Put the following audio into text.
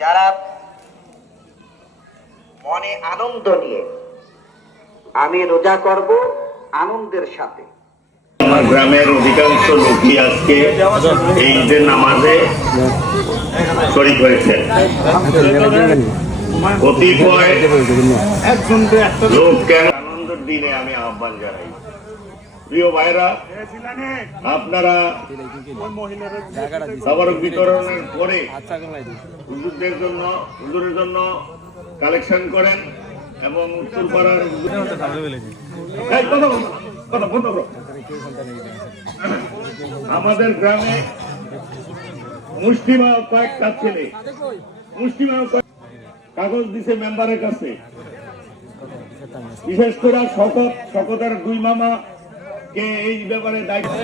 যারা মনে আনন্দ নিয়ে আমি রোজা করব আনন্দের সাথে। আমার গ্রামের অধিকাংশ লোকই আজকে এই ঈদের নামাজে শরীক হয়েছে। কতিপয় লোককে আনন্দের দিনে আমি আহ্বান জানাই। প্রিয় ভাইরা, আপনারা খাবার বিতরণের পরে হুজুরের জন্য কালেকশন করেন এবং উত্তরপাড়ার আমাদের গ্রামে মুষ্টিমা কয়েকটা ছেলে কাগজ দিছে মেম্বারের কাছে, বিশেষ করে শকতার দুই মামা কে এই ব্যাপারে দায়িত্ব